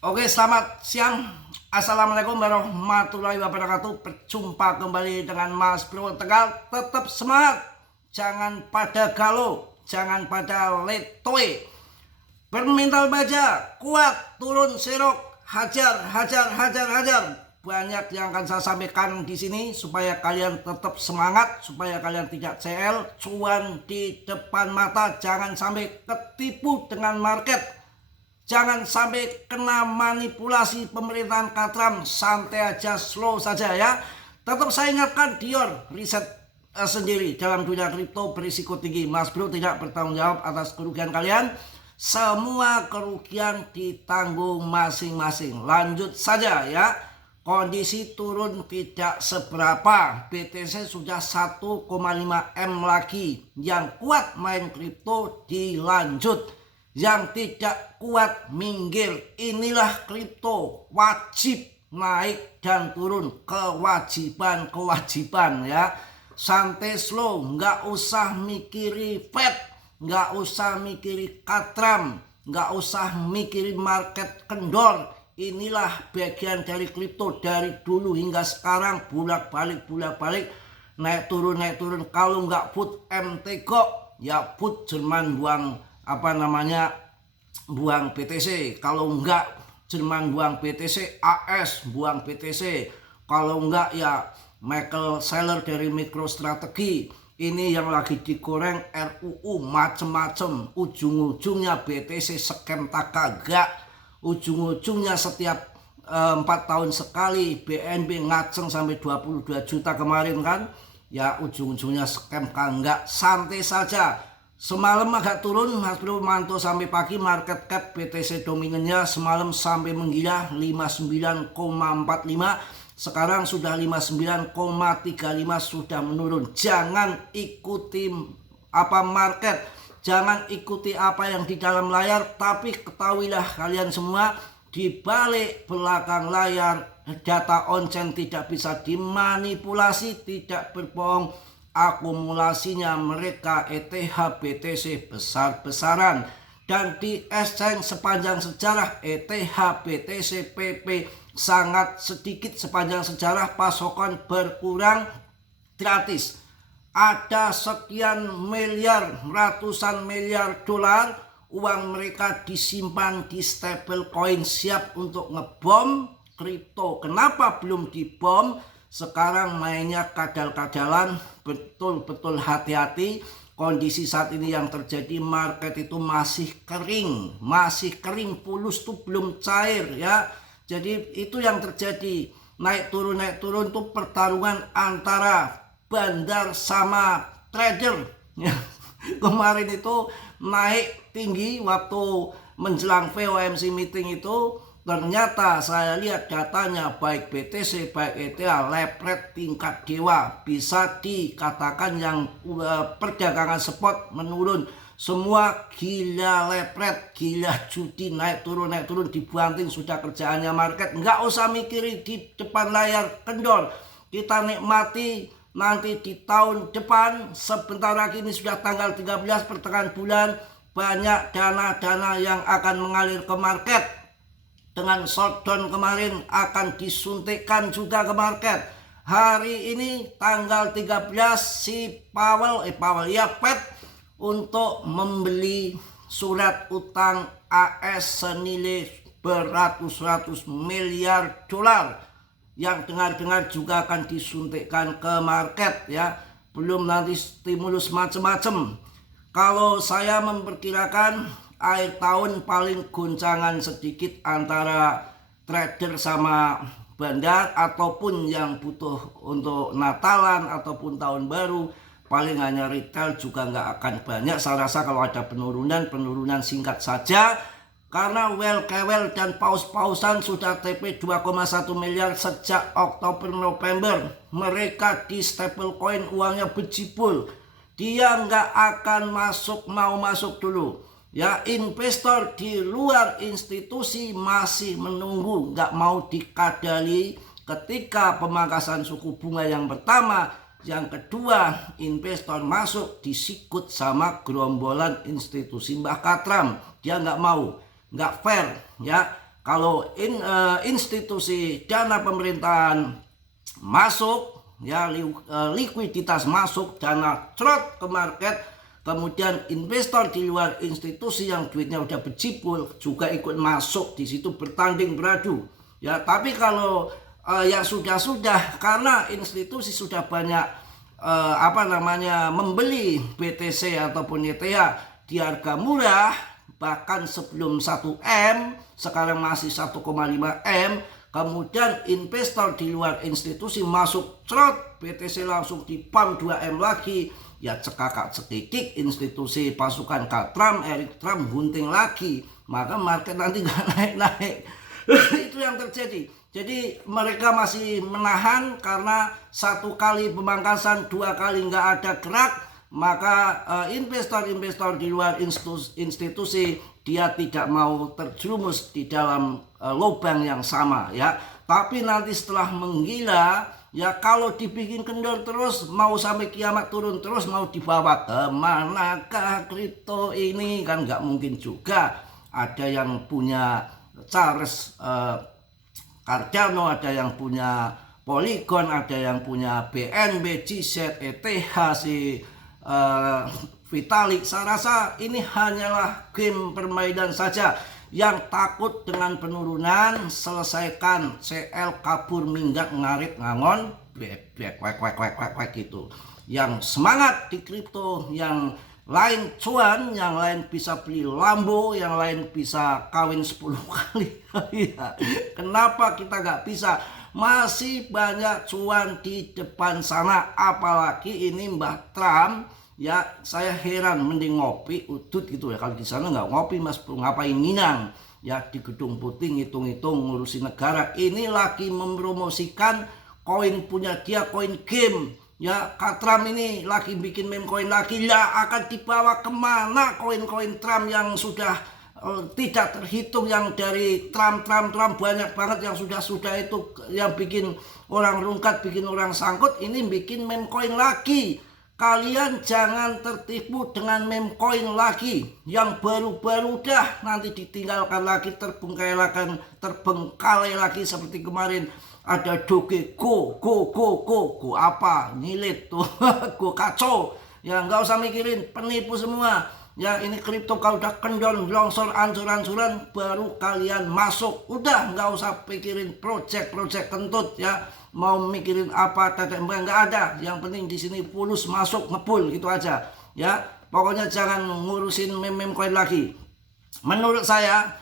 Oke, selamat siang. Assalamualaikum warahmatullahi wabarakatuh. Berjumpa kembali dengan Mas Bro Tegal. Tetap semangat, jangan pada galau, jangan pada letoy. Bermental baja, kuat, turun serok, hajar, hajar, hajar, hajar. Banyak yang akan saya sampaikan di sini supaya kalian tetap semangat, supaya kalian tidak CL, cuan di depan mata, jangan sampai ketipu dengan market. Jangan sampai kena manipulasi pemerintahan Katram, santai aja, slow saja ya. Tetap saya ingatkan Dior riset sendiri dalam dunia kripto berisiko tinggi. Mas Bro tidak bertanggung jawab atas kerugian kalian. Semua kerugian ditanggung masing-masing. Lanjut saja ya. Kondisi turun tidak seberapa. BTC sudah 1,5 M lagi. Yang kuat main kripto dilanjut. Yang tidak kuat minggir. Inilah kripto, wajib naik dan turun, kewajiban ya. Santai slow, nggak usah mikiri Fed, nggak usah mikiri Katram, nggak usah mikiri market kendor. Inilah bagian dari kripto dari dulu hingga sekarang, bolak-balik naik turun. Kalau nggak put MT kok ya put Jerman buang BTC. Kalau enggak Jerman buang BTC, AS buang BTC. Kalau enggak ya Michael Saylor dari MicroStrategy. Ini yang lagi digoreng RUU macem-macem. Ujung-ujungnya BTC scam tak kagak. Ujung-ujungnya setiap 4 tahun sekali BNB ngaceng sampai 22 juta kemarin kan. Ya ujung-ujungnya scam kagak. Santai saja. Semalam agak turun, Mas Bro mantau sampai pagi. Market cap BTC dominannya semalam sampai menggila 59,45. Sekarang sudah 59,35, sudah menurun. Jangan ikuti market, jangan ikuti apa yang di dalam layar. Tapi ketahuilah kalian semua, di balik belakang layar data on-chain tidak bisa dimanipulasi, tidak berbohong. Akumulasinya mereka ETH BTC besar-besaran, dan di exchange sepanjang sejarah ETH BTC PP sangat sedikit sepanjang sejarah. Pasokan berkurang gratis. Ada sekian miliar, ratusan miliar dolar uang mereka disimpan di stablecoin siap untuk ngebom kripto. Kenapa belum dibom? Sekarang mainnya kadal-kadalan. Betul-betul hati-hati. Kondisi saat ini yang terjadi, market itu masih kering, pulus tuh belum cair ya. Jadi itu yang terjadi. Naik turun tuh pertarungan antara bandar sama trader ya. Kemarin itu naik tinggi waktu menjelang FOMC meeting itu. Ternyata saya lihat datanya baik BTC baik ETH lepret tingkat dewa. Bisa dikatakan yang perdagangan spot menurun. Semua gila lepret, gila judi, naik turun dibanting. Sudah kerjaannya market, nggak usah mikirin di depan layar kendor. Kita nikmati nanti di tahun depan. Sebentar lagi ini sudah tanggal 13 pertengahan bulan. Banyak dana-dana yang akan mengalir ke market. Dengan shutdown kemarin akan disuntikkan juga ke market. Hari ini tanggal 13 si Fed untuk membeli surat utang AS senilai beratus-ratus miliar dolar, yang dengar-dengar juga akan disuntikkan ke market ya. Belum nanti stimulus macam-macam. Kalau saya memperkirakan akhir tahun paling goncangan sedikit antara trader sama bandar, ataupun yang butuh untuk Natalan ataupun tahun baru. Paling hanya retail juga nggak akan banyak. Saya rasa kalau ada penurunan singkat saja. Karena well dan paus-pausan sudah TP 2,1 miliar sejak Oktober November. Mereka di stablecoin uangnya bejibul. Dia nggak akan mau masuk dulu. Ya, investor di luar institusi masih menunggu, nggak mau dikadali ketika pemangkasan suku bunga yang pertama. Yang kedua, investor masuk disikut sama gerombolan institusi Mbah Katram. Dia nggak mau, nggak fair ya. kalau institusi dana pemerintahan masuk, ya likuiditas masuk, dana crowd ke market, kemudian investor di luar institusi yang duitnya udah berjibul juga ikut masuk di situ, bertanding beradu. Ya, tapi kalau yang sudah karena institusi sudah banyak membeli BTC ataupun ETH di harga murah, bahkan sebelum 1M, sekarang masih 1,5 M. Kemudian investor di luar institusi masuk crowd, BTC langsung di pump 2M lagi. Ya cekakak cekikik institusi pasukan Trump, Eric Trump gunting lagi, maka market nanti nggak naik-naik. Itu yang terjadi. Jadi mereka masih menahan karena satu kali pemangkasan, dua kali nggak ada gerak, maka investor-investor di luar institusi dia tidak mau terjerumus di dalam lubang yang sama, ya. Tapi nanti setelah menggila, ya kalau dibikin kendor terus, mau sampai kiamat turun terus, mau dibawa kemanakah kripto ini, kan nggak mungkin juga. Ada yang punya Charles Cardano, ada yang punya Polygon, ada yang punya BNB, GZ, ETH, si Vitalik. Saya rasa ini hanyalah game permainan saja. Yang takut dengan penurunan, selesaikan CL, kabur, minggat, ngarit, ngangon, wek gitu. Yang semangat di kripto, yang lain cuan, yang lain bisa beli Lambo, yang lain bisa kawin 10 kali. Kenapa kita nggak bisa? Masih banyak cuan di depan sana, apalagi ini Mbah Trump. Ya saya heran, mending ngopi udut gitu ya. Kalau di sana nggak ngopi mas, ngapain minang? Ya di Gedung Putih ngitung-ngitung ngurusi negara. Ini lagi mempromosikan koin punya dia, koin game. Ya Trump ini lagi bikin meme koin lagi. Ya akan dibawa kemana koin-koin Trump yang sudah tidak terhitung, yang dari Trump banyak banget yang sudah itu, yang bikin orang rungkat, bikin orang sangkut. Ini bikin meme koin lagi. Kalian jangan tertipu dengan meme coin lagi. Yang baru-baru dah nanti ditinggalkan lagi, terbengkalai lagi seperti kemarin. Ada Doge, go apa? Nyilit tuh, go kacau. Ya nggak usah mikirin, penipu semua. Ya ini kripto kalau udah kendor, longsor, ancur-ancuran, baru kalian masuk. Udah nggak usah pikirin project kentut ya. Mau mikirin apa, nggak ada. Yang penting di sini fulus masuk, ngepul gitu aja. Ya, pokoknya jangan ngurusin meme coin lagi. Menurut saya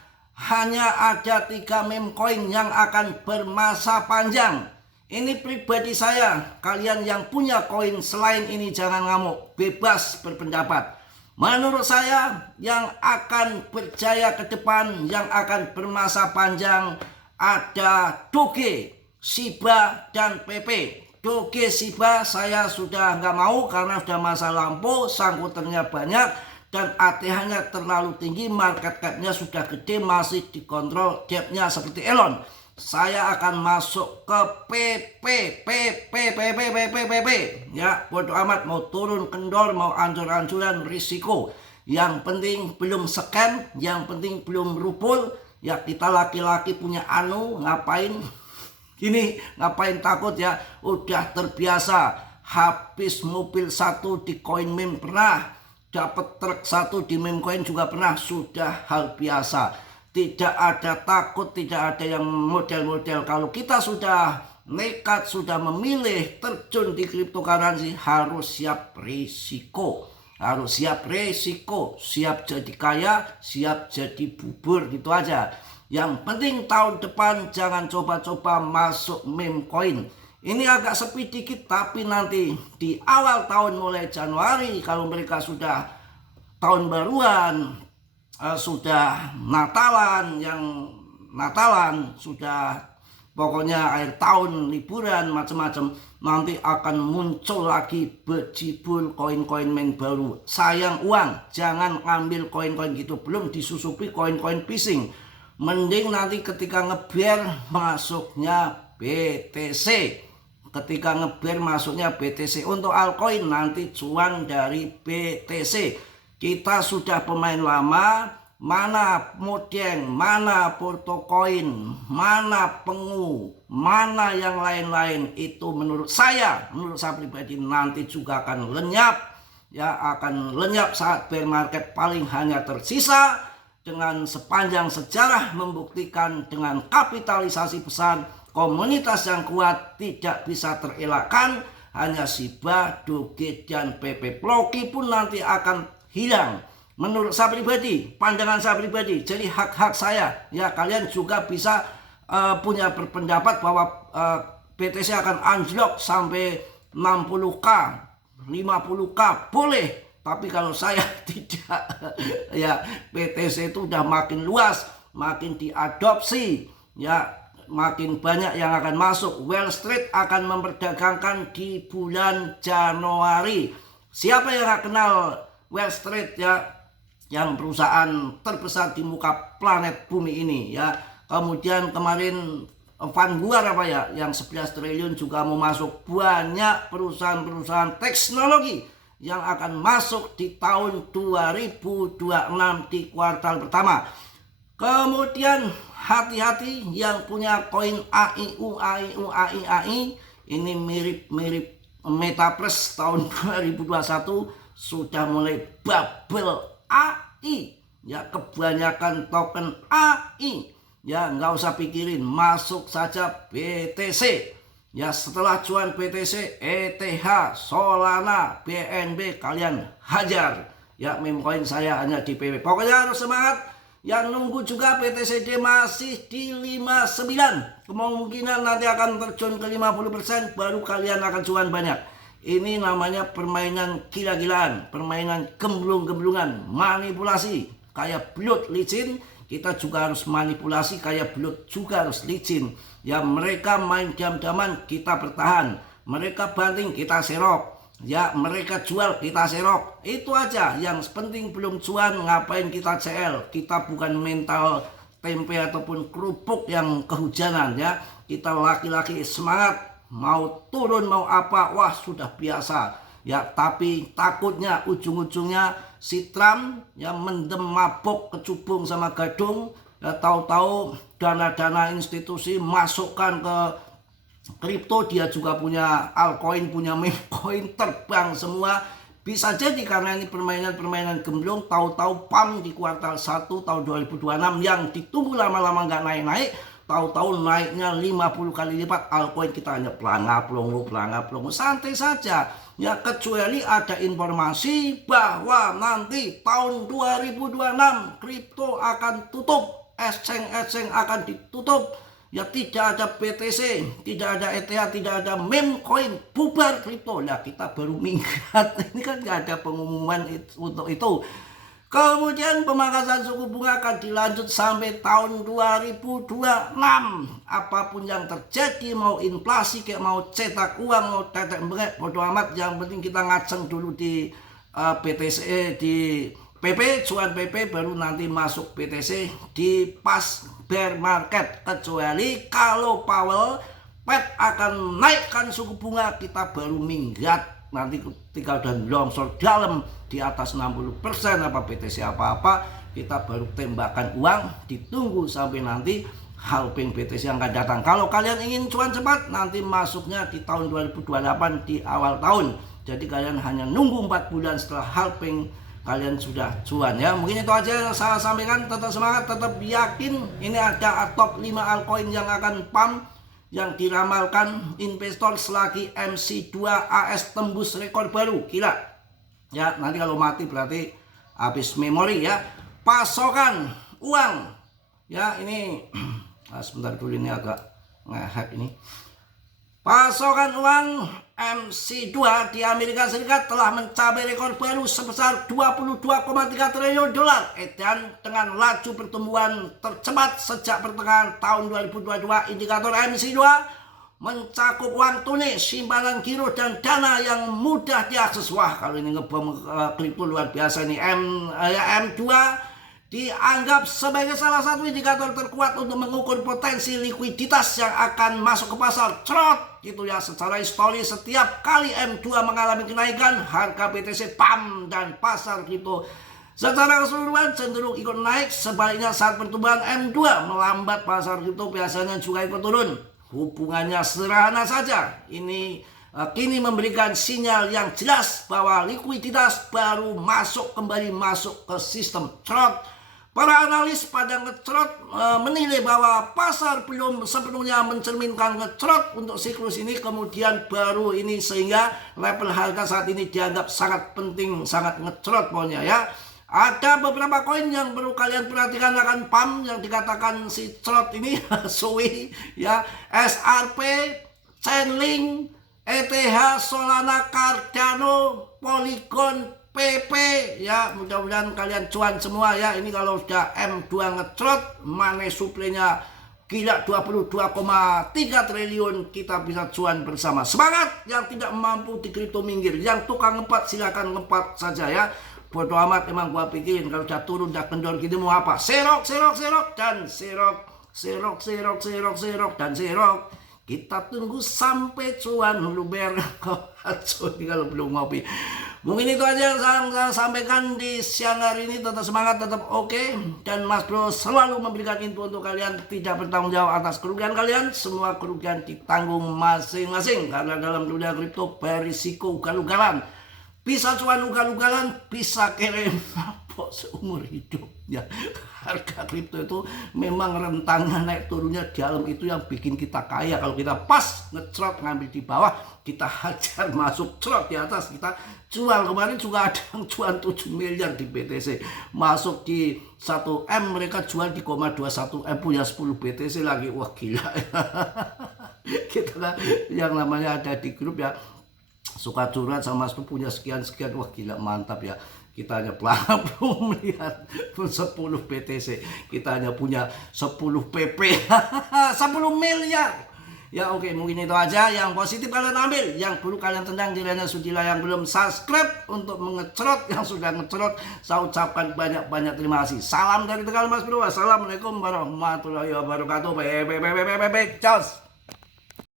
hanya ada 3 meme coin yang akan bermasa panjang. Ini pribadi saya. Kalian yang punya koin selain ini jangan ngamuk, bebas berpendapat. Menurut saya yang akan berjaya ke depan, yang akan bermasa panjang ada Doge, Shiba, dan PP. Doge, Shiba saya sudah nggak mau karena sudah masa lampau, sangkutannya banyak dan ATH-nya terlalu tinggi, market cap-nya sudah gede, masih dikontrol debt-nya seperti Elon. Saya akan masuk ke PP. Ya, bodo amat mau turun kendor, mau ancur-ancuran, risiko. Yang penting belum scam, yang penting belum rupul. Ya kita laki-laki punya ngapain? Gini, ngapain takut ya? Udah terbiasa. Habis mobil 1 di coin meme pernah, dapat truk 1 di meme coin juga pernah, sudah hal biasa. Tidak ada takut, tidak ada yang model-model. Kalau kita sudah nekat, sudah memilih terjun di cryptocurrency, harus siap risiko. Harus siap risiko, siap jadi kaya, siap jadi bubur, gitu aja. Yang penting tahun depan jangan coba-coba masuk meme coin. Ini agak sepi dikit, tapi nanti di awal tahun mulai Januari, kalau mereka sudah tahun baruan, sudah Natalan, sudah pokoknya akhir tahun, liburan, macam-macam, nanti akan muncul lagi bejibul koin-koin meme baru. Sayang uang, jangan ambil koin-koin gitu, belum disusupi koin-koin phishing. Mending nanti ketika ngeber masuknya BTC. Ketika ngeber masuknya BTC. Untuk altcoin nanti cuan dari BTC. Kita sudah pemain lama, mana Modeng, mana Portocoin, mana Pengu, mana yang lain-lain, itu menurut saya pribadi nanti juga akan lenyap, ya akan lenyap saat bear market. Paling hanya tersisa dengan sepanjang sejarah membuktikan dengan kapitalisasi besar, komunitas yang kuat, tidak bisa terelakkan. Hanya Shiba, Doge, dan PP Ploki pun nanti akan hilang. Menurut saya pribadi, pandangan saya pribadi, jadi hak-hak saya. Ya, kalian juga bisa punya berpendapat bahwa BTC akan anjlok sampai 60k, 50k, boleh. Tapi kalau saya tidak, ya BTC itu udah makin luas, makin diadopsi, ya makin banyak yang akan masuk. Wall Street akan memperdagangkan di bulan Januari. Siapa yang gak kenal Wall Street, ya, yang perusahaan terbesar di muka planet bumi ini, ya. Kemudian kemarin Vanguard apa ya, yang 11 triliun juga mau masuk. Banyak perusahaan-perusahaan teknologi yang akan masuk di tahun 2026 di kuartal pertama. Kemudian hati-hati yang punya koin AIU, ini mirip-mirip Metaverse tahun 2021 sudah mulai bubble AI, ya kebanyakan token AI, ya nggak usah pikirin, masuk saja BTC. Ya setelah cuan BTC, ETH, Solana, BNB kalian hajar. Ya meme coin saya hanya di PW. Pokoknya harus semangat. Yang nunggu juga BTCD masih di 59. Kemungkinan nanti akan terjun ke 50%, baru kalian akan cuan banyak. Ini namanya permainan gila-gilaan, permainan gemblung-gemblungan, manipulasi. Kayak belut licin, kita juga harus manipulasi, kayak belut juga harus licin. Ya mereka main diam-diaman, kita bertahan. Mereka banting, kita serok. Ya mereka jual, kita serok. Itu aja. Yang penting belum cuan, ngapain kita CL. Kita bukan mental tempe ataupun kerupuk yang kehujanan, ya. Kita laki-laki semangat, mau turun mau apa, wah sudah biasa, ya. Tapi takutnya ujung-ujungnya si Trump yang mendem mabok kecubung sama gadung, ya tahu-tahu dana-dana institusi masukkan ke kripto. Dia juga punya altcoin, punya meme coin, terbang semua. Bisa jadi karena ini permainan-permainan gemblong. Tahu-tahu pam di kuartal 1 tahun 2026 yang ditunggu lama-lama nggak naik-naik, tahu-tahu naiknya 50 kali lipat. Altcoin kita hanya pelangap-pelongo, santai saja, ya, kecuali ada informasi bahwa nanti tahun 2026 kripto akan tutup, exchange akan ditutup, ya tidak ada BTC, tidak ada ETH, tidak ada meme coin, bubar kripto. Nah kita baru minggat, ini kan nggak ada pengumuman untuk itu. Kemudian pemangkasan suku bunga akan dilanjut sampai tahun 2026. Apapun yang terjadi, mau inflasi kayak mau cetak uang, mau tetek bengek, bodo amat. Yang penting kita ngaceng dulu di BTC, di PP, cuan PP, baru nanti masuk BTC di pas bear market. Kecuali kalau Powell Fed akan naikkan suku bunga, kita baru minggat. Nanti ketika udah longsor dalam di atas 60%, apa BTC apa-apa, kita baru tembakan uang. Ditunggu sampai nanti halving BTC yang akan datang. Kalau kalian ingin cuan cepat, nanti masuknya di tahun 2028 di awal tahun. Jadi kalian hanya nunggu 4 bulan setelah halving, kalian sudah cuan, ya. Mungkin itu aja yang saya sampaikan. Tetap semangat, tetap yakin. Ini ada top 5 altcoin yang akan pump, yang diramalkan investor selagi MC2 AS tembus rekor baru. Gila, ya. Nanti kalau mati berarti habis memori, ya. Pasokan uang, ya. Ini sebentar dulu, ini agak ngehack ini. Pasokan uang MC2 di Amerika Serikat telah mencapai rekor baru sebesar 22,3 triliun dolar, dan dengan laju pertumbuhan tercepat sejak pertengahan tahun 2022. Indikator MC2 mencakup uang tunai, simpanan giro, dan dana yang mudah diakses. Wah, kalau ini ngebom kripto luar biasa ini. M2 dianggap sebagai salah satu indikator terkuat untuk mengukur potensi likuiditas yang akan masuk ke pasar. Cerot gitu, ya. Secara historis setiap kali M2 mengalami kenaikan, harga BTC pam dan pasar kripto Secara keseluruhan cenderung ikut naik, sebaliknya saat pertumbuhan M2 melambat, pasar kripto biasanya juga ikut turun. Hubungannya sederhana saja. Ini kini memberikan sinyal yang jelas bahwa likuiditas baru kembali masuk ke sistem trot. Para analis pada ngecrot menilai bahwa pasar belum sepenuhnya mencerminkan ngecrot untuk siklus ini, kemudian baru ini, sehingga level harga saat ini dianggap sangat penting, sangat ngecrot pokoknya ya. Ada beberapa koin yang perlu kalian perhatikan akan pump yang dikatakan si crot ini, SUI ya, SRP, Chainlink, ETH, Solana, Cardano, Polygon, PP ya. Mudah-mudahan kalian cuan semua ya. Ini kalau sudah M2 ngecrot, money supply-nya gila 22,3 triliun, kita bisa cuan bersama. Semangat yang tidak mampu di kripto minggir, yang tukang ngepat silakan ngepat saja ya. Bodo amat, emang gua pikirin kalau udah turun udah kendor gini mau apa? Serok dan serok dan serok. Kita tunggu sampai cuan luber kalau belum ngopi. Mungkin itu aja yang saya sampaikan di siang hari ini. Tetap semangat, tetap oke. Dan Mas Bro selalu memberikan info untuk kalian, tidak bertanggung jawab atas kerugian kalian. Semua kerugian ditanggung masing-masing, karena dalam dunia kripto berisiko ugal-ugalan. Bisa cuan ugal-ugalan, bisa kirim rapor seumur hidup ya. Harga kripto itu memang rentangnya naik turunnya dalam, itu yang bikin kita kaya. Kalau kita pas ngecrot ngambil di bawah, kita hajar masuk crot di atas, kita jual. Kemarin juga ada yang cuan 7 miliar di BTC, masuk di 1M, mereka jual di 0,21M, punya 10 BTC lagi. Wah gila. Kita kan yang namanya ada di grup ya, suka curhat sama Mas punya sekian-sekian, wah gila mantap ya. Kita hanya belum melihat 10 BTC, kita hanya punya 10 PP 10 miliar ya. Oke, mungkin itu aja yang positif kalian ambil, yang perlu kalian tendang di Rena Sudila. Yang belum subscribe untuk mengecrot, yang sudah ngecrot, saya ucapkan banyak-banyak terima kasih. Salam dari Tegal Mas Bro. Assalamualaikum warahmatullahi wabarakatuh. Bye. Ciao.